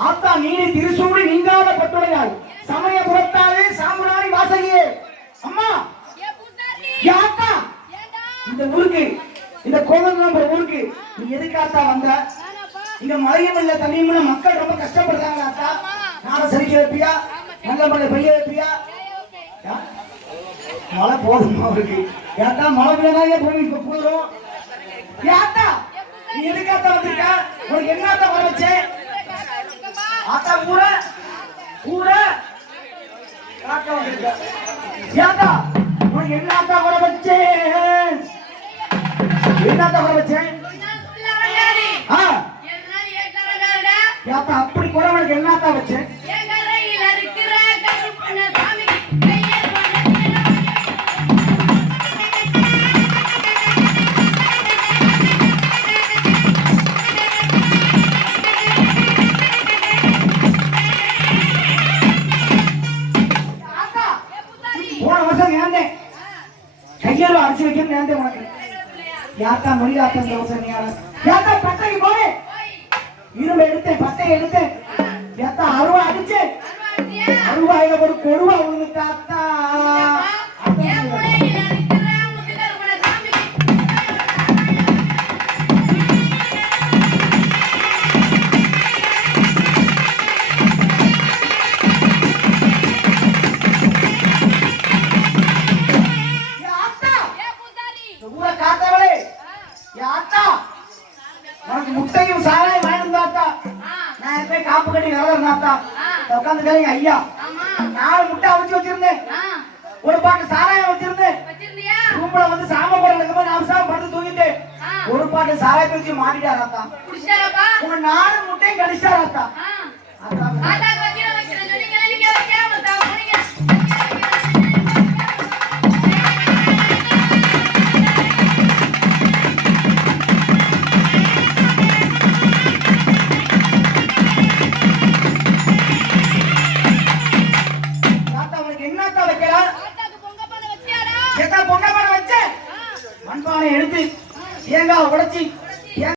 ஆத்தா நீடி திருசூடி நீங்காத பட்டுடையாள் சமயபுரத்தாலே சாமுராணி வாசகியே. அம்மா ஏ ஆத்தா இந்த ஊருக்கு இந்த கோதண்டம்ன்ற ஊருக்கு நீ எதுக்காத்தா வந்த? இங்க மழையும் இல்ல தண்ணியும் மக்கள் ரொம்ப கஷ்டப்படுறாங்க ஆத்தா. நாளை சரிக்க வைப்பியா? நல்ல மழை பெய்ய வைப்பியா? யா? மழை போதுமா அவருக்கு? ஏத்தா மழை பெய்யாதே போய் இப்ப குளிரும் ஏத்தா நீ எதுக்காத்தா வந்திருக்க? உனக்கு என்னத்தா வர வச்சேன் ஆத்தா கூட கூட. காக்க வந்திருக்க. ஏத்தா உனக்கு வர வச்சேன் என்னத்தா வர வச்சேன் நான் சொல்ல வந்தாரி ஆ என்ன ஏக்கறடா ஏத்தா அப்படி கூட உனக்கு என்னத்தா வச்சேன் அடிச்சு வைக்கணும் நேர்ந்தேன் உனக்கு. யாத்தா மொழி ஆத்தா இந்த வருஷம் நீ ஆளு. யாத்தா பட்டைக்கு போய் இரும்பு எடுத்தேன் பட்டை எடுத்தேன். யாத்தா அருவா அருவாத்தியா அருவாயில ஒரு கொடுவா உழுந்து ஆத்தா யாத்தா உனக்கு முட்டையும் சாராயம் ஆ. நான் போய் காப்பு கட்டி விரதம் ஆ. உட்காந்து கேளுங்க ஐயா. நாலு முட்டை அவிச்சு வச்சிருந்தேன். ஒரு பாட்டு சாராயம் வச்சிருந்தேன். ரூம்ல வந்து சாம போடுறதுக்கு இருக்கும்போது நான் சாம படுத்து தூங்கிட்டேன். ஒரு பாட்டு சாராயத்தை வச்சு மாட்டிட்டார் அத்தா குடிச்சாப்பா உங்க நாலு முட்டையும் கடிச்சார் அத்தா தேங்காய் உடைச்சி